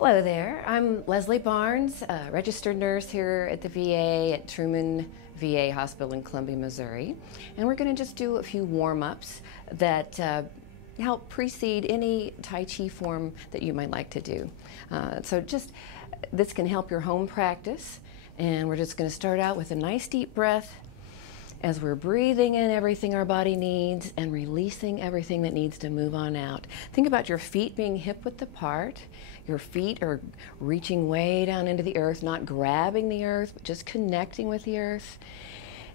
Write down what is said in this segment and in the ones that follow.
Hello there. I'm Leslie Barnes, a registered nurse here at the VA at Truman VA Hospital in Columbia, Missouri. And we're going to just do a few warm-ups that help precede any Tai Chi form that you might like to do. This can help your home practice. And we're just going to start out with a nice deep breath as we're breathing in everything our body needs and releasing everything that needs to move on out. Think about your feet being hip-width apart. Your feet are reaching way down into the earth, not grabbing the earth, but just connecting with the earth.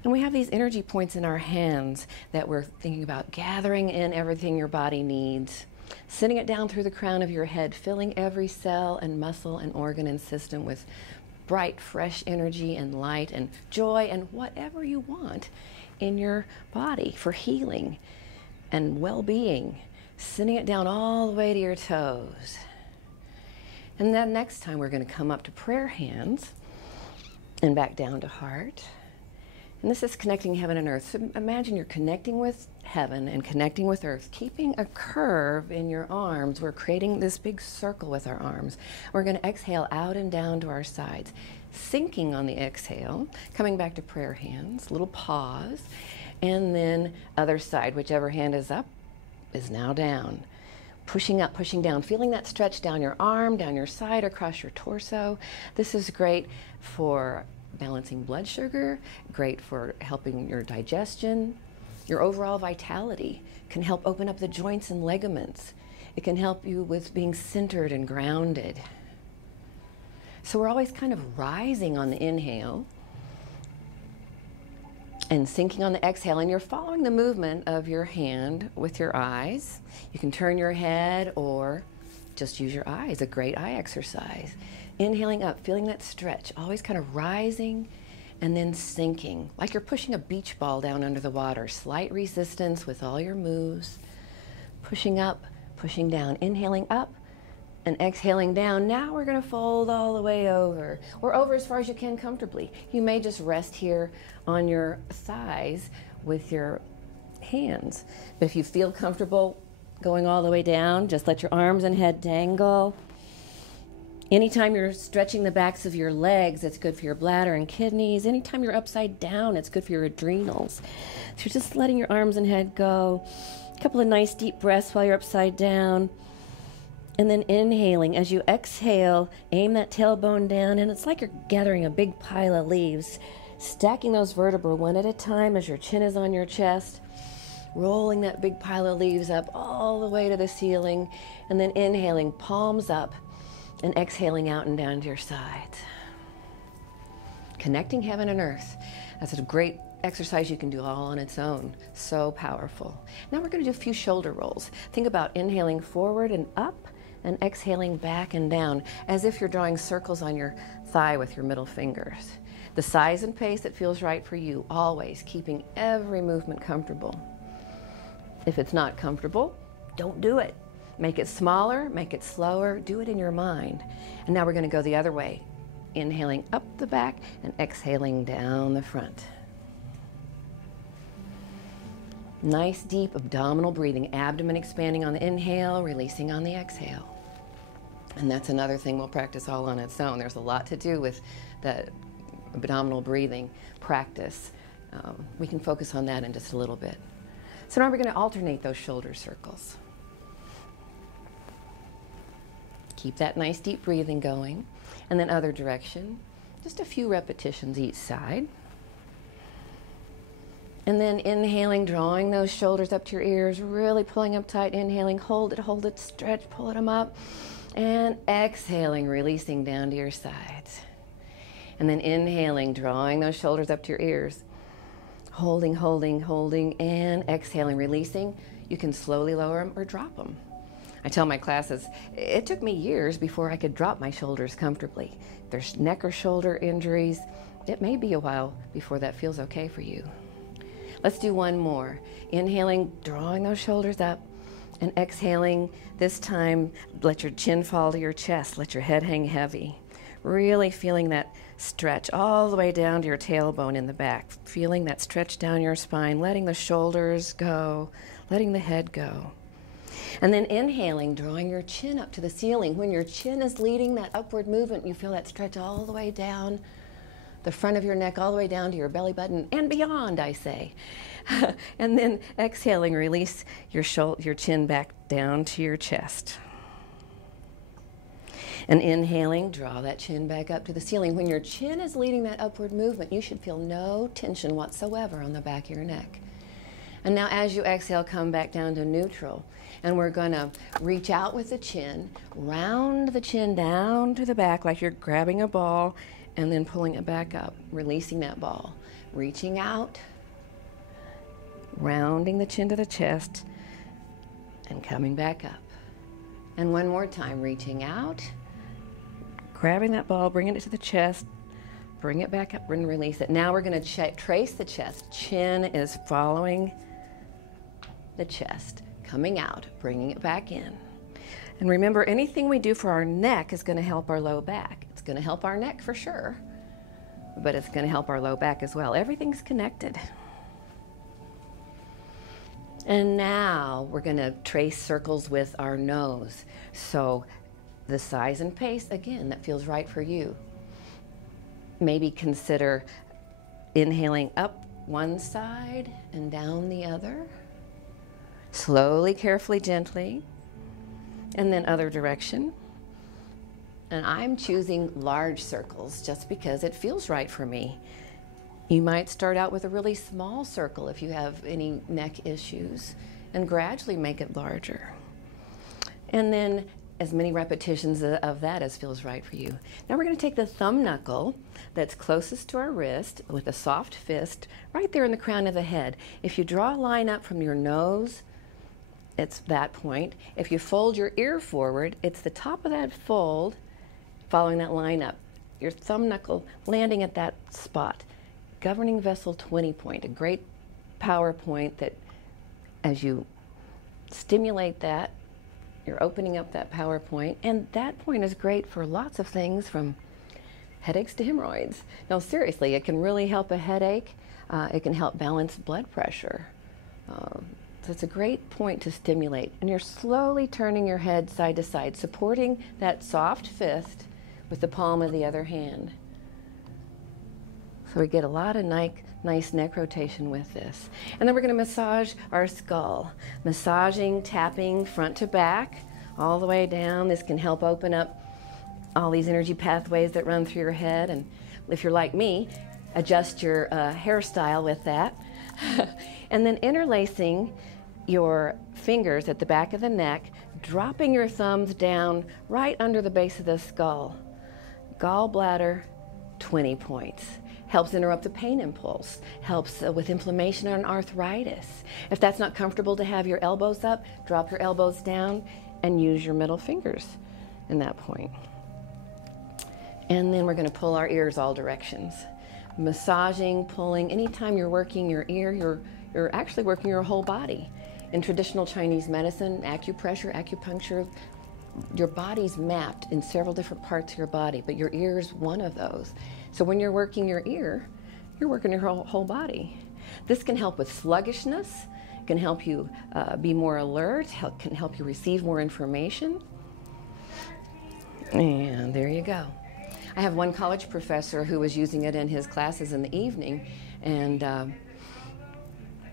And we have these energy points in our hands that we're thinking about gathering in everything your body needs, sending it down through the crown of your head, filling every cell and muscle and organ and system with bright, fresh energy and light and joy and whatever you want in your body for healing and well-being, sending it down all the way to your toes. And then next time we're going to come up to prayer hands and back down to heart. And this is connecting heaven and earth. So imagine you're connecting with heaven and connecting with earth, keeping a curve in your arms. We're creating this big circle with our arms. We're going to exhale out and down to our sides, sinking on the exhale, coming back to prayer hands, little pause, and then other side, whichever hand is up is now down. Pushing up, pushing down, feeling that stretch down your arm, down your side, across your torso. This is great for balancing blood sugar, great for helping your digestion. Your overall vitality can help open up the joints and ligaments. It can help you with being centered and grounded. So we're always kind of rising on the inhale and sinking on the exhale, and you're following the movement of your hand with your eyes. You can turn your head or just use your eyes, a great eye exercise. Inhaling up, feeling that stretch, always kind of rising and then sinking, like you're pushing a beach ball down under the water. Slight resistance with all your moves. Pushing up, pushing down, inhaling up and exhaling down. Now we're going to fold all the way over, or over as far as you can comfortably. You may just rest here on your thighs with your hands. But if you feel comfortable going all the way down, just let your arms and head dangle. Anytime you're stretching the backs of your legs, it's good for your bladder and kidneys. Anytime you're upside down, it's good for your adrenals. So you're just letting your arms and head go. A couple of nice deep breaths while you're upside down. And then inhaling. As you exhale, aim that tailbone down, and it's like you're gathering a big pile of leaves, stacking those vertebrae one at a time as your chin is on your chest, rolling that big pile of leaves up all the way to the ceiling, and then inhaling, palms up, and exhaling out and down to your sides. Connecting heaven and earth. That's a great exercise you can do all on its own. So powerful. Now we're going to do a few shoulder rolls. Think about inhaling forward and up and exhaling back and down as if you're drawing circles on your thigh with your middle fingers. The size and pace that feels right for you, always keeping every movement comfortable. If it's not comfortable, don't do it. Make it smaller, make it slower, do it in your mind. And now we're going to go the other way. Inhaling up the back and exhaling down the front. Nice deep abdominal breathing, abdomen expanding on the inhale, releasing on the exhale. And that's another thing we'll practice all on its own. There's a lot to do with the abdominal breathing practice. We can focus on that in just a little bit. So now we're going to alternate those shoulder circles. Keep that nice deep breathing going. And then other direction. Just a few repetitions each side. And then inhaling, drawing those shoulders up to your ears, really pulling up tight, inhaling, hold it, stretch, pulling them up. And exhaling, releasing down to your sides. And then inhaling, drawing those shoulders up to your ears. Holding, holding, holding, and exhaling, releasing. You can slowly lower them or drop them. I tell my classes, it took me years before I could drop my shoulders comfortably. If there's neck or shoulder injuries, it may be a while before that feels okay for you. Let's do one more. Inhaling, drawing those shoulders up, and exhaling. This time, let your chin fall to your chest. Let your head hang heavy. Really feeling that stretch all the way down to your tailbone in the back. Feeling that stretch down your spine, letting the shoulders go, letting the head go. And then inhaling, drawing your chin up to the ceiling. When your chin is leading that upward movement, you feel that stretch all the way down the front of your neck, all the way down to your belly button and beyond, I say. And then exhaling, release your chin back down to your chest. And inhaling, draw that chin back up to the ceiling. When your chin is leading that upward movement, you should feel no tension whatsoever on the back of your neck. And now as you exhale, come back down to neutral. And we're going to reach out with the chin, round the chin down to the back like you're grabbing a ball, and then pulling it back up, releasing that ball. Reaching out, rounding the chin to the chest, and coming back up. And one more time, reaching out, grabbing that ball, bringing it to the chest, bring it back up and release it. Now we're going to trace the chest. Chin is following the chest, coming out, bringing it back in. And remember, anything we do for our neck is going to help our low back. It's going to help our neck for sure, but it's going to help our low back as well. Everything's connected. And now we're going to trace circles with our nose. So the size and pace, again, that feels right for you. Maybe consider inhaling up one side and down the other. Slowly, carefully, gently. And then other direction. And I'm choosing large circles just because it feels right for me. You might start out with a really small circle if you have any neck issues, and gradually make it larger. And then as many repetitions of that as feels right for you. Now we're going to take the thumb knuckle that's closest to our wrist with a soft fist right there in the crown of the head. If you draw a line up from your nose, it's that point. If you fold your ear forward, it's the top of that fold following that line up. Your thumb knuckle landing at that spot. Governing vessel 20 point, a great power point that as you stimulate that, you're opening up that power point, and that point is great for lots of things from headaches to hemorrhoids. No, seriously, it can really help a headache. It can help balance blood pressure. So it's a great point to stimulate. And you're slowly turning your head side to side, supporting that soft fist with the palm of the other hand. So we get a lot of nice neck rotation with this. And then we're going to massage our skull. Massaging, tapping front to back, all the way down. This can help open up all these energy pathways that run through your head. And if you're like me, adjust your hairstyle with that. And then interlacing your fingers at the back of the neck, dropping your thumbs down right under the base of the skull. Gallbladder, 20 points. Helps interrupt the pain impulse, helps with inflammation and arthritis. If that's not comfortable to have your elbows up, drop your elbows down and use your middle fingers in that point. And then we're going to pull our ears all directions. Massaging, pulling, anytime you're working your ear, you're actually working your whole body. In traditional Chinese medicine, acupressure, acupuncture, your body's mapped in several different parts of your body, but your ear is one of those. So when you're working your ear, you're working your whole body. This can help with sluggishness, can help you be more alert, can help you receive more information. And there you go. I have one college professor who was using it in his classes in the evening, and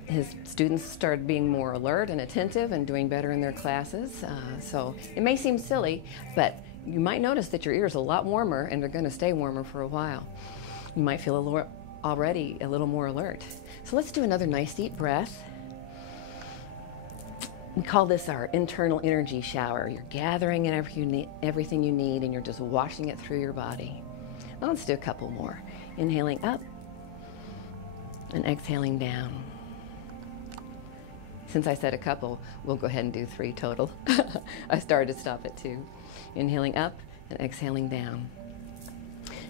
his students started being more alert and attentive and doing better in their classes. So it may seem silly, but you might notice that your ears are a lot warmer, and they're going to stay warmer for a while. You might feel already a little more alert. So let's do another nice deep breath. We call this our internal energy shower. You're gathering in everything you need, and you're just washing it through your body. Now let's do a couple more. Inhaling up and exhaling down. Since I said a couple, we'll go ahead and do 3 total. I started to stop at 2. Inhaling up and exhaling down.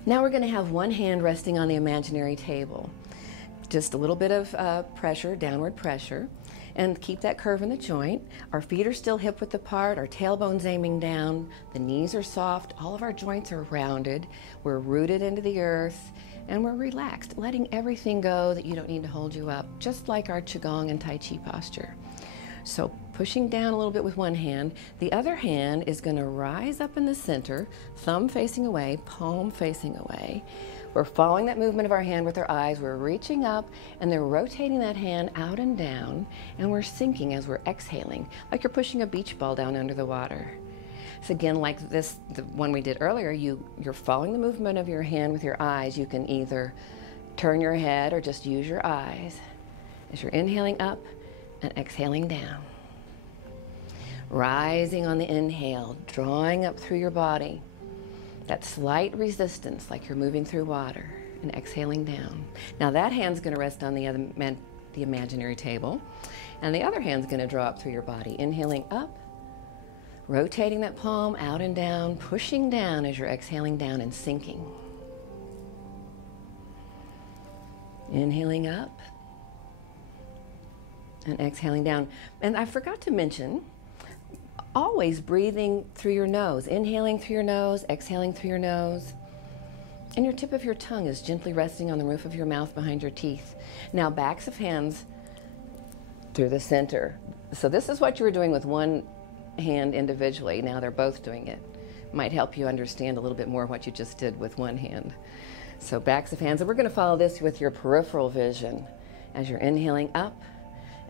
Now we're going to have one hand resting on the imaginary table. Just a little bit of pressure, downward pressure, and keep that curve in the joint. Our feet are still hip width apart, our tailbone's aiming down, the knees are soft, all of our joints are rounded, we're rooted into the earth, and we're relaxed, letting everything go that you don't need to hold you up, just like our Qigong and Tai Chi posture. So pushing down a little bit with one hand. The other hand is going to rise up in the center, thumb facing away, palm facing away. We're following that movement of our hand with our eyes. We're reaching up and then rotating that hand out and down, and we're sinking as we're exhaling, like you're pushing a beach ball down under the water. So again, like this, the one we did earlier, you're following the movement of your hand with your eyes. You can either turn your head or just use your eyes as you're inhaling up and exhaling down. Rising on the inhale, drawing up through your body. That slight resistance, like you're moving through water, and exhaling down. Now that hand's going to rest on the imaginary table, and the other hand's going to draw up through your body. Inhaling up, rotating that palm out and down, pushing down as you're exhaling down and sinking. Inhaling up and exhaling down. And I forgot to mention, always breathing through your nose, inhaling through your nose, exhaling through your nose. And your tip of your tongue is gently resting on the roof of your mouth behind your teeth. Now backs of hands through the center. So this is what you were doing with one hand individually. Now they're both doing it. Might help you understand a little bit more what you just did with one hand. So backs of hands, and we're going to follow this with your peripheral vision as you're inhaling up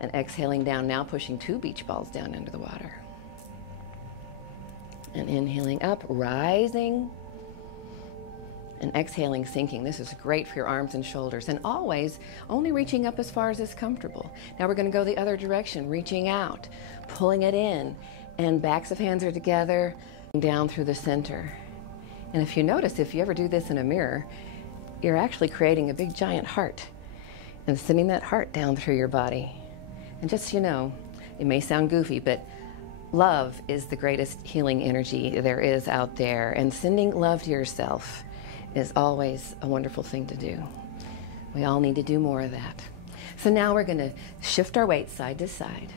and exhaling down, now pushing 2 beach balls down under the water. And inhaling up, rising, and exhaling, sinking. This is great for your arms and shoulders, and always only reaching up as far as is comfortable. Now we're going to go the other direction, reaching out, pulling it in, and backs of hands are together, down through the center. And if you notice, if you ever do this in a mirror, you're actually creating a big giant heart and sending that heart down through your body. And just so you know, it may sound goofy, but love is the greatest healing energy there is out there, and sending love to yourself is always a wonderful thing to do. We all need to do more of that. So now we're going to shift our weight side to side.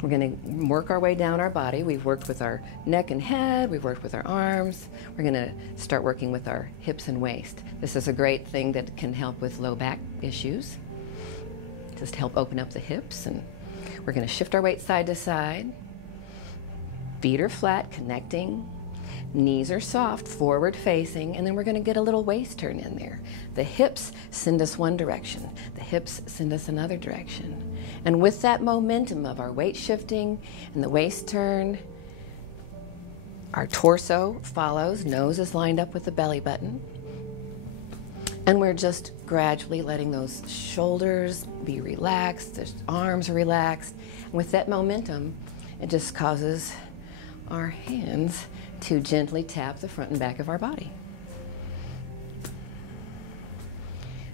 We're going to work our way down our body. We've worked with our neck and head. We've worked with our arms. We're going to start working with our hips and waist. This is a great thing that can help with low back issues. Just help open up the hips, and we're going to shift our weight side to side. Feet are flat, connecting. Knees are soft, forward facing, and then we're going to get a little waist turn in there. The hips send us one direction. The hips send us another direction. And with that momentum of our weight shifting and the waist turn, our torso follows, nose is lined up with the belly button. And we're just gradually letting those shoulders be relaxed, the arms are relaxed. And with that momentum, it just causes our hands to gently tap the front and back of our body.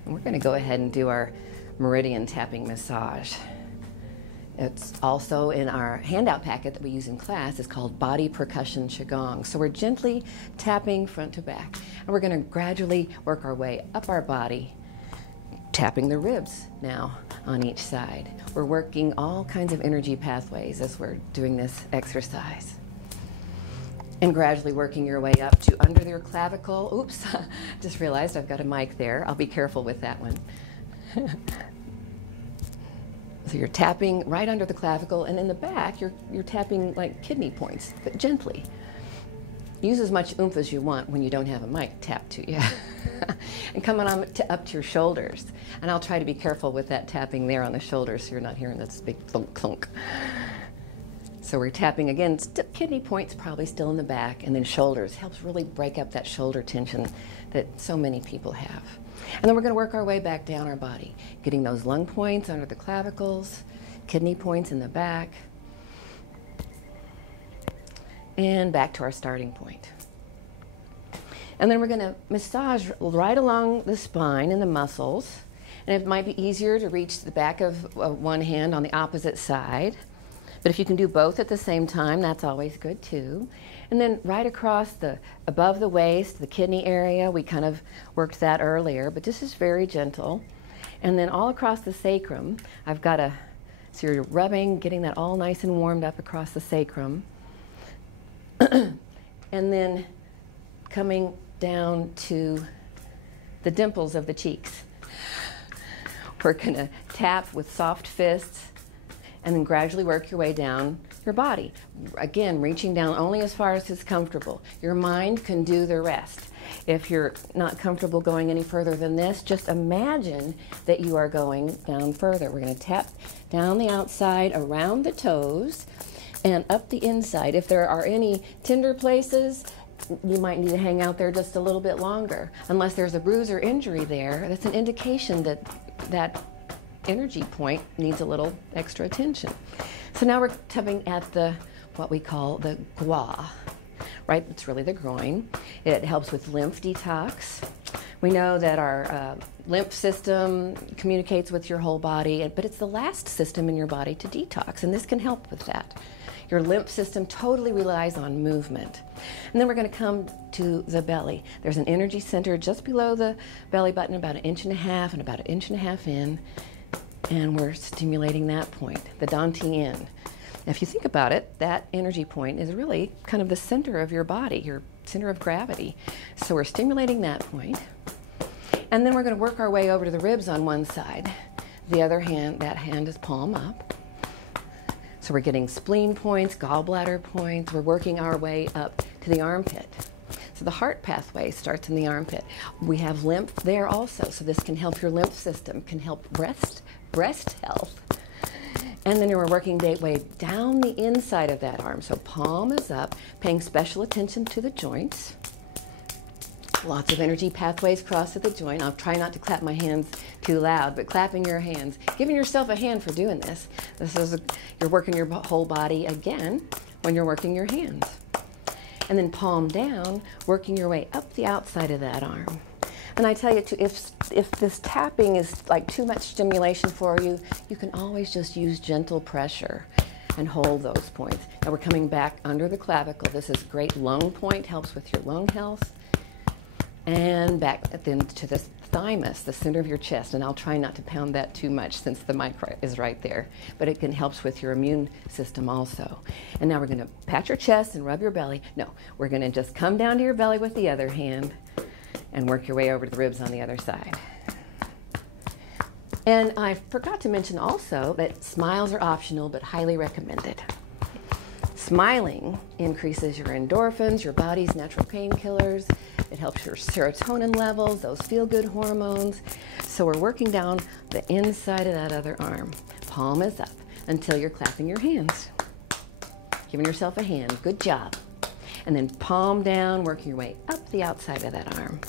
And we're going to go ahead and do our meridian tapping massage. It's also in our handout packet that we use in class. It's called Body Percussion Qigong. So we're gently tapping front to back. And we're going to gradually work our way up our body, tapping the ribs now on each side. We're working all kinds of energy pathways as we're doing this exercise. And gradually working your way up to under your clavicle. Oops, just realized I've got a mic there. I'll be careful with that one. So you're tapping right under the clavicle, and in the back, you're tapping like kidney points, but gently. Use as much oomph as you want when you don't have a mic tapped to you. And coming on up to your shoulders. And I'll try to be careful with that tapping there on the shoulders so you're not hearing this big clunk clunk. So we're tapping again, kidney points probably still in the back, and then shoulders. Helps really break up that shoulder tension that so many people have. And then we're going to work our way back down our body, getting those lung points under the clavicles, kidney points in the back, and back to our starting point. And then we're going to massage right along the spine and the muscles. And it might be easier to reach the back of one hand on the opposite side. But if you can do both at the same time, that's always good too. And then right across above the waist, the kidney area, we kind of worked that earlier, but this is very gentle. And then all across the sacrum, so you're rubbing, getting that all nice and warmed up across the sacrum. And then coming down to the dimples of the cheeks. We're gonna tap with soft fists and then gradually work your way down your body. Again, reaching down only as far as is comfortable. Your mind can do the rest. If you're not comfortable going any further than this, just imagine that you are going down further. We're going to tap down the outside, around the toes, and up the inside. If there are any tender places, you might need to hang out there just a little bit longer. Unless there's a bruise or injury there, that's an indication that that energy point needs a little extra attention. So now we're tapping at the, what we call the gua, right? It's really the groin. It helps with lymph detox. We know that our lymph system communicates with your whole body, but it's the last system in your body to detox, and this can help with that. Your lymph system totally relies on movement. And then we're going to come to the belly. There's an energy center just below the belly button, about 1.5 inches and about 1.5 inches in, and we're stimulating that point, the dantian yin. Now, if you think about it, that energy point is really kind of the center of your body, your center of gravity. So we're stimulating that point. And then we're going to work our way over to the ribs on one side. The other hand, that hand is palm up. So we're getting spleen points, gallbladder points. We're working our way up to the armpit. So the heart pathway starts in the armpit. We have lymph there also, so this can help your lymph system, can help breast health. And then we're working way down the inside of that arm. So palm is up, paying special attention to the joints. Lots of energy pathways cross at the joint. I'll try not to clap my hands too loud, but clapping your hands, giving yourself a hand for doing this. You're working your whole body again when you're working your hands. And then palm down, working your way up the outside of that arm. And I tell you, too, if this tapping is like too much stimulation for you, you can always just use gentle pressure and hold those points. Now we're coming back under the clavicle. This is great lung point, helps with your lung health. And back then to the thymus, the center of your chest, and I'll try not to pound that too much since the mic is right there, but it can help with your immune system also. And now we're going to pat your chest and rub your belly. No, we're going to just come down to your belly with the other hand and work your way over to the ribs on the other side. And I forgot to mention also that smiles are optional but highly recommended. Smiling increases your endorphins, your body's natural painkillers. It helps your serotonin levels, those feel-good hormones. So we're working down the inside of that other arm. Palm is up until you're clapping your hands. Giving yourself a hand. Good job. And then palm down, working your way up the outside of that arm.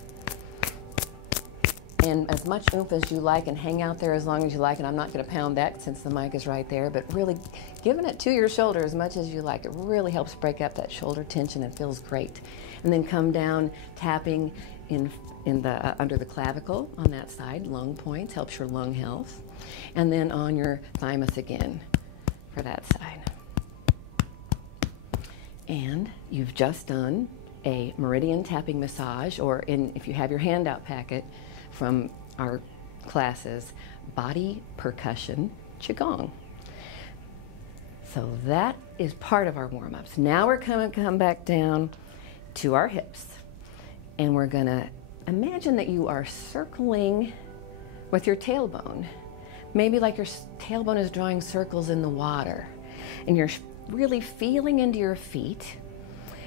And as much oomph as you like, and hang out there as long as you like. And I'm not going to pound that since the mic is right there, but really giving it to your shoulder as much as you like. It really helps break up that shoulder tension and feels great. And then come down, tapping under the clavicle on that side. Lung points, helps your lung health. And then on your thymus again for that side. And you've just done a meridian tapping massage, or if you have your handout packet from our classes, body percussion Qigong. So that is part of our warm-ups. Now we're going to come back down to our hips, and we're going to imagine that you are circling with your tailbone. Maybe like your tailbone is drawing circles in the water, and you're really feeling into your feet,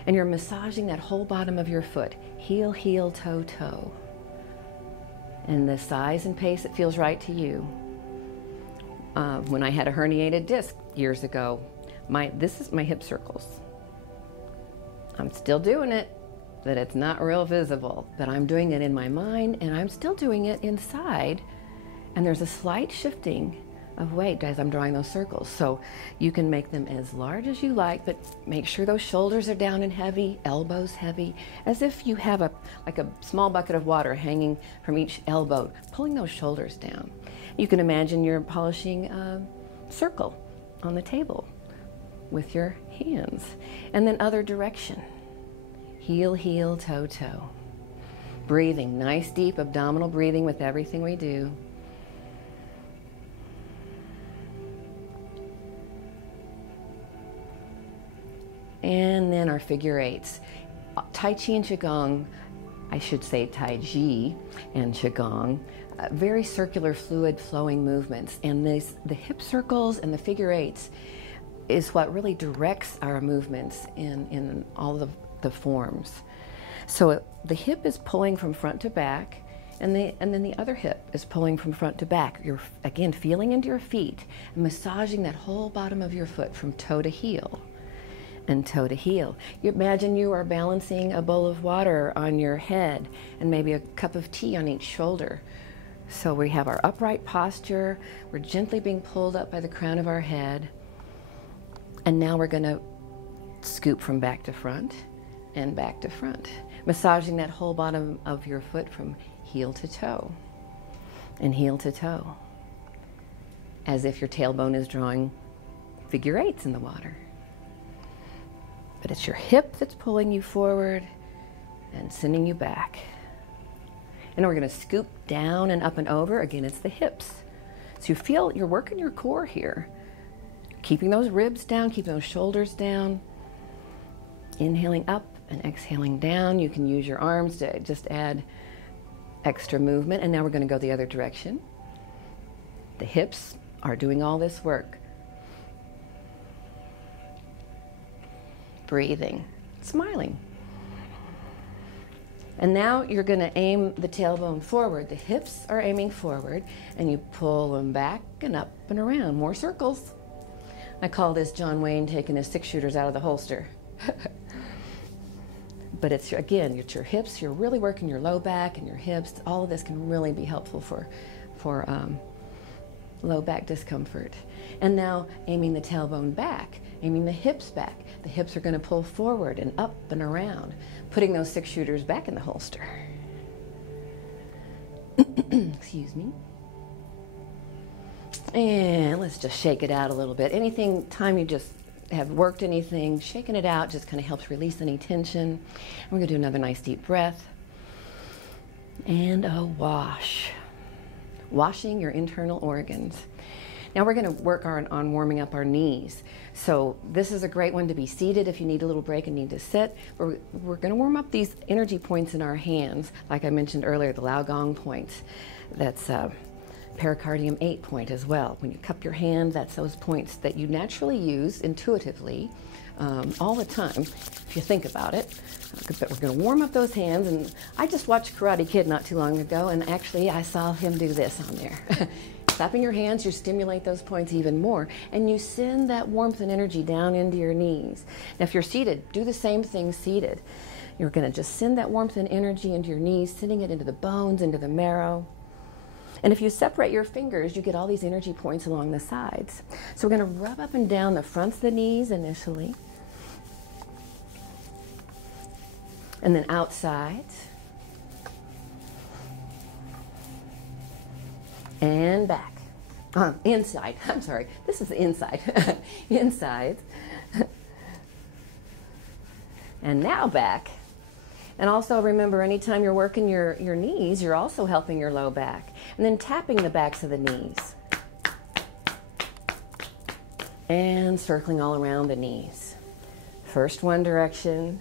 and you're massaging that whole bottom of your foot, heel, heel, toe, toe. And the size and pace that feels right to you. When I had a herniated disc years ago, this is my hip circles. I'm still doing it, but it's not real visible. But I'm doing it in my mind, and I'm still doing it inside. And there's a slight shifting of weight as I'm drawing those circles. So you can make them as large as you like, but make sure those shoulders are down and heavy, elbows heavy, as if you have like a small bucket of water hanging from each elbow, pulling those shoulders down. You can imagine you're polishing a circle on the table with your hands. And then other direction. Heel, heel, toe, toe. Breathing, nice deep abdominal breathing with everything we do. And then our figure eights. Tai Chi and Qigong, I should say Taiji and Qigong, very circular, fluid flowing movements. And the hip circles and the figure eights is what really directs our movements in all of the forms. So the hip is pulling from front to back, and then the other hip is pulling from front to back. You're, again, feeling into your feet and massaging that whole bottom of your foot from toe to heel and toe to heel. You imagine you are balancing a bowl of water on your head and maybe a cup of tea on each shoulder. So we have our upright posture, we're gently being pulled up by the crown of our head, and now we're going to scoop from back to front and back to front, massaging that whole bottom of your foot from heel to toe and heel to toe, as if your tailbone is drawing figure eights in the water. But it's your hip that's pulling you forward and sending you back. And we're going to scoop down and up and over. Again, it's the hips. So you feel you're working your core here, keeping those ribs down, keeping those shoulders down, inhaling up and exhaling down. You can use your arms to just add extra movement. And now we're going to go the other direction. The hips are doing all this work. Breathing, smiling. And now you're going to aim the tailbone forward. The hips are aiming forward, and you pull them back and up and around. More circles. I call this John Wayne taking his 6-shooters out of the holster. But it's, again, it's your hips. You're really working your low back and your hips. All of this can really be helpful for low back discomfort. And now aiming the tailbone back, aiming the hips back. The hips are going to pull forward and up and around, putting those 6-shooters back in the holster. Excuse me. And let's just shake it out a little bit. Time you just have worked anything, shaking it out just kind of helps release any tension. And we're going to do another nice deep breath. And a wash. Washing your internal organs. Now we're going to work on warming up our knees. So this is a great one to be seated if you need a little break and need to sit. We're going to warm up these energy points in our hands, like I mentioned earlier, the Lao Gong points. That's pericardium 8 point as well. When you cup your hand, that's those points that you naturally use intuitively all the time, if you think about it. But we're going to warm up those hands, and I just watched Karate Kid not too long ago, and actually I saw him do this on there. Clapping your hands, you stimulate those points even more, and you send that warmth and energy down into your knees. Now if you're seated, do the same thing seated. You're going to just send that warmth and energy into your knees, sending it into the bones, into the marrow. And if you separate your fingers, you get all these energy points along the sides. So we're going to rub up and down the fronts of the knees initially, and then outsides, and back. Inside. I'm sorry. This is the inside. Inside. And now back. And also remember, anytime you're working your knees, you're also helping your low back. And then tapping the backs of the knees. And circling all around the knees. First one direction,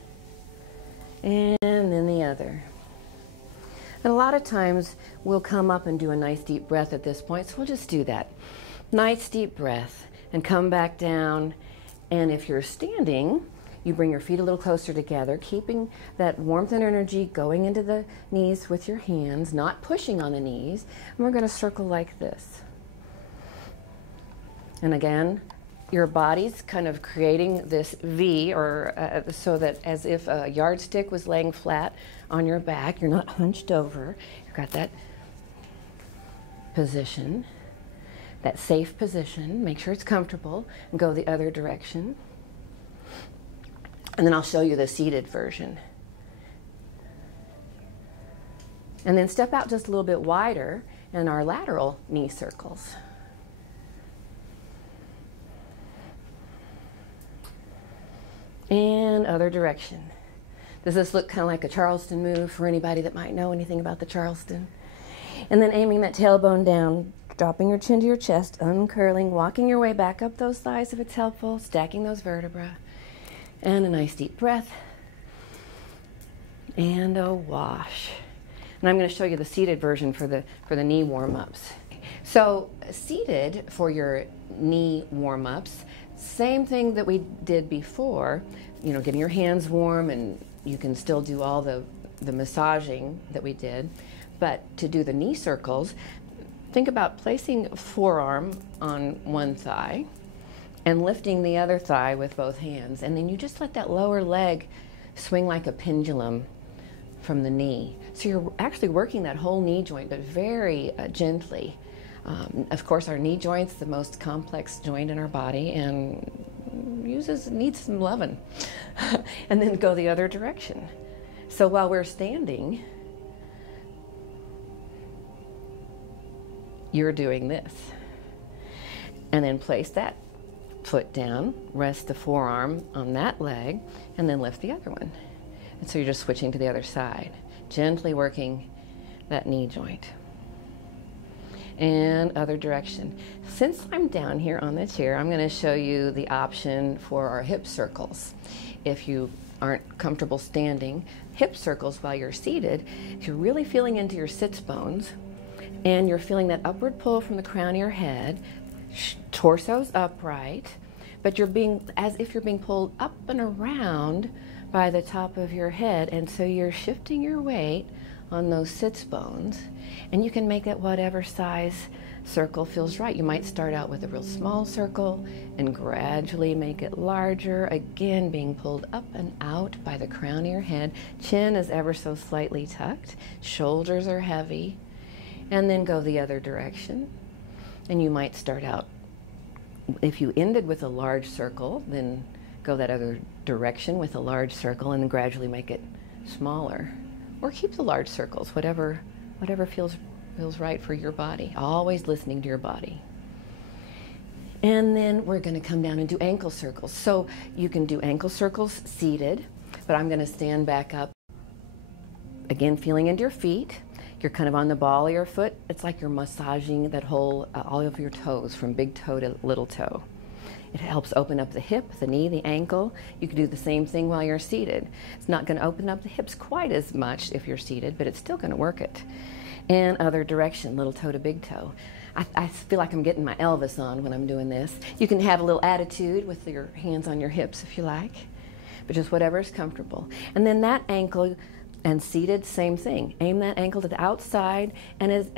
and then the other. And a lot of times we'll come up and do a nice deep breath at this point, so we'll just do that. Nice deep breath, and come back down. And if you're standing, you bring your feet a little closer together, keeping that warmth and energy going into the knees with your hands, not pushing on the knees. And we're going to circle like this. And again, your body's kind of creating this V, or so that as if a yardstick was laying flat on your back. You're not hunched over. You've got that position, that safe position. Make sure it's comfortable, and go the other direction. And then I'll show you the seated version. And then step out just a little bit wider in our lateral knee circles. And other direction. Does this look kind of like a Charleston move for anybody that might know anything about the Charleston? And then aiming that tailbone down, dropping your chin to your chest, uncurling, walking your way back up those thighs if it's helpful, stacking those vertebrae. And a nice deep breath. And a wash. And I'm going to show you the seated version for the knee warm-ups. So seated for your knee warm-ups, same thing that we did before, you know, getting your hands warm, and you can still do all the massaging that we did. But to do the knee circles, think about placing a forearm on one thigh and lifting the other thigh with both hands. And then you just let that lower leg swing like a pendulum from the knee. So you're actually working that whole knee joint, but very gently. Of course, our knee joint's the most complex joint in our body and needs some loving. And then go the other direction. So while we're standing, you're doing this. And then place that foot down, rest the forearm on that leg, and then lift the other one. And so you're just switching to the other side, gently working that knee joint. And other direction. Since I'm down here on the chair, I'm going to show you the option for our hip circles. If you aren't comfortable standing, hip circles while you're seated, if you're really feeling into your sits bones and you're feeling that upward pull from the crown of your head, torso's upright, but you're as if you're being pulled up and around by the top of your head, and so you're shifting your weight on those sits bones, and you can make it whatever size circle feels right. You might start out with a real small circle and gradually make it larger, again being pulled up and out by the crown of your head. Chin is ever so slightly tucked, shoulders are heavy, and then go the other direction. And you might start out, if you ended with a large circle, then go that other direction with a large circle and then gradually make it smaller. Or keep the large circles, whatever feels right for your body. Always listening to your body. And then we're going to come down and do ankle circles. So you can do ankle circles seated, but I'm going to stand back up. Again, feeling into your feet. You're kind of on the ball of your foot. It's like you're massaging that whole, all of your toes, from big toe to little toe. It helps open up the hip, the knee, the ankle. You can do the same thing while you're seated. It's not going to open up the hips quite as much if you're seated, but it's still going to work it. And other direction, little toe to big toe. I feel like I'm getting my Elvis on when I'm doing this. You can have a little attitude with your hands on your hips if you like, but just whatever is comfortable. And then that ankle, and seated, same thing. Aim that ankle to the outside, and as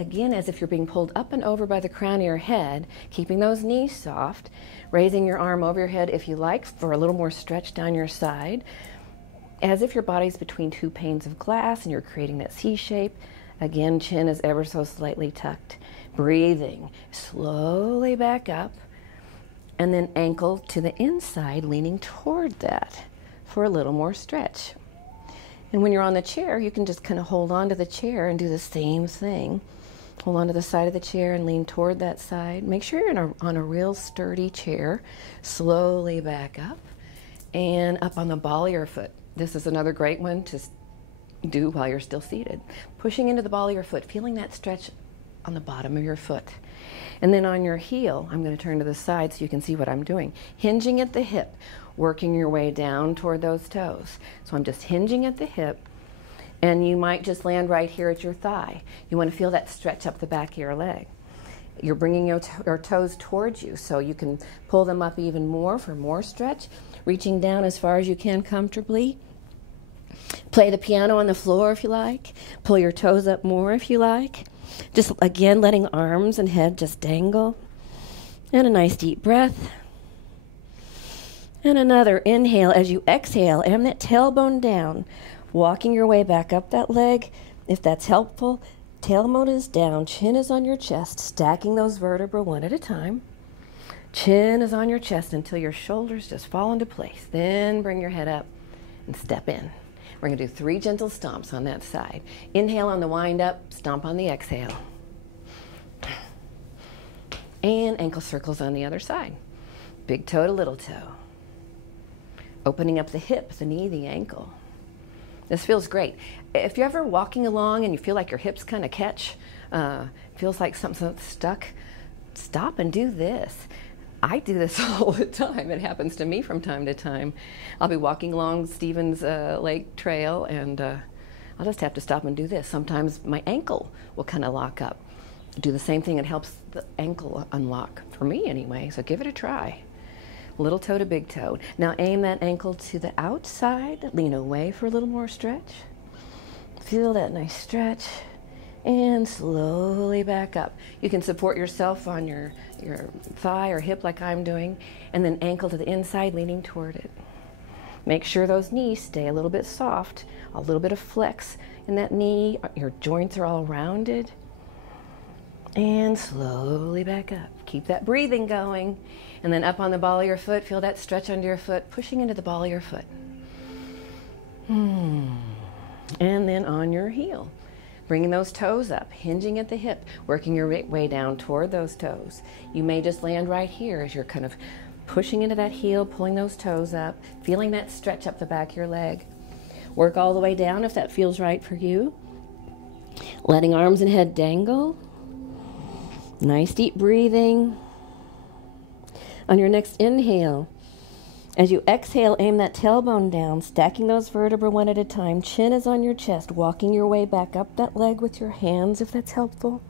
if you're being pulled up and over by the crown of your head, keeping those knees soft, raising your arm over your head if you like for a little more stretch down your side, as if your body's between two panes of glass and you're creating that C shape. Again, chin is ever so slightly tucked. Breathing slowly back up, and then ankle to the inside, leaning toward that for a little more stretch. And when you're on the chair, you can just kind of hold on to the chair and do the same thing. Hold on to the side of the chair and lean toward that side. Make sure you're on a real sturdy chair. Slowly back up and up on the ball of your foot. This is another great one to do while you're still seated. Pushing into the ball of your foot, feeling that stretch on the bottom of your foot. And then on your heel, I'm going to turn to the side so you can see what I'm doing. Hinging at the hip, working your way down toward those toes. So I'm just hinging at the hip, and you might just land right here at your thigh. You want to feel that stretch up the back of your leg. You're bringing your toes towards you, so you can pull them up even more for more stretch, reaching down as far as you can comfortably. Play the piano on the floor if you like. Pull your toes up more if you like. Just again letting arms and head just dangle. And a nice deep breath. And another inhale as you exhale, and that tailbone down, walking your way back up that leg. If that's helpful, tailbone is down, chin is on your chest, stacking those vertebrae one at a time. Chin is on your chest until your shoulders just fall into place. Then bring your head up and step in. We're going to do 3 gentle stomps on that side. Inhale on the wind up, stomp on the exhale. And ankle circles on the other side. Big toe to little toe. Opening up the hip, the knee, the ankle. This feels great. If you're ever walking along and you feel like your hips kind of catch, feels like something's stuck, stop and do this. I do this all the time. It happens to me from time to time. I'll be walking along Stevens Lake Trail, and I'll just have to stop and do this. Sometimes my ankle will kind of lock up. Do the same thing, it helps the ankle unlock, for me anyway, so give it a try. Little toe to big toe. Now aim that ankle to the outside, lean away for a little more stretch. Feel that nice stretch, and slowly back up. You can support yourself on your thigh or hip like I'm doing, and then ankle to the inside, leaning toward it. Make sure those knees stay a little bit soft, a little bit of flex in that knee, your joints are all rounded. And slowly back up. Keep that breathing going. And then up on the ball of your foot, feel that stretch under your foot, pushing into the ball of your foot. And then on your heel, bringing those toes up, hinging at the hip, working your way down toward those toes. You may just land right here as you're kind of pushing into that heel, pulling those toes up, feeling that stretch up the back of your leg. Work all the way down if that feels right for you. Letting arms and head dangle. Nice deep breathing. On your next inhale, as you exhale, aim that tailbone down, stacking those vertebrae one at a time. Chin is on your chest, walking your way back up that leg with your hands, if that's helpful.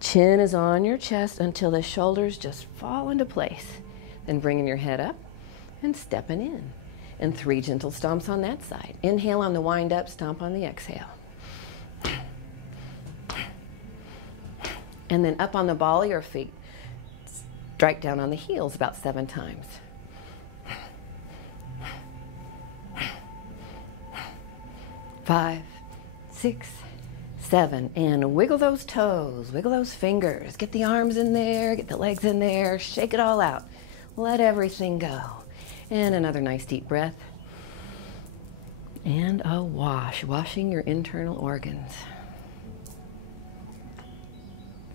Chin is on your chest until the shoulders just fall into place. Then bringing your head up and stepping in. And 3 gentle stomps on that side. Inhale on the wind up, stomp on the exhale. And then up on the ball of your feet, strike down on the heels about 7 times. 5, 6, 7, and wiggle those toes, wiggle those fingers, get the arms in there, get the legs in there, shake it all out. Let everything go. And another nice deep breath. And a wash, washing your internal organs.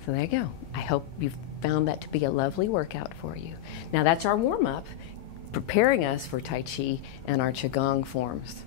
So there you go. I hope you've found that to be a lovely workout for you. Now that's our warm-up, preparing us for Tai Chi and our Qigong forms.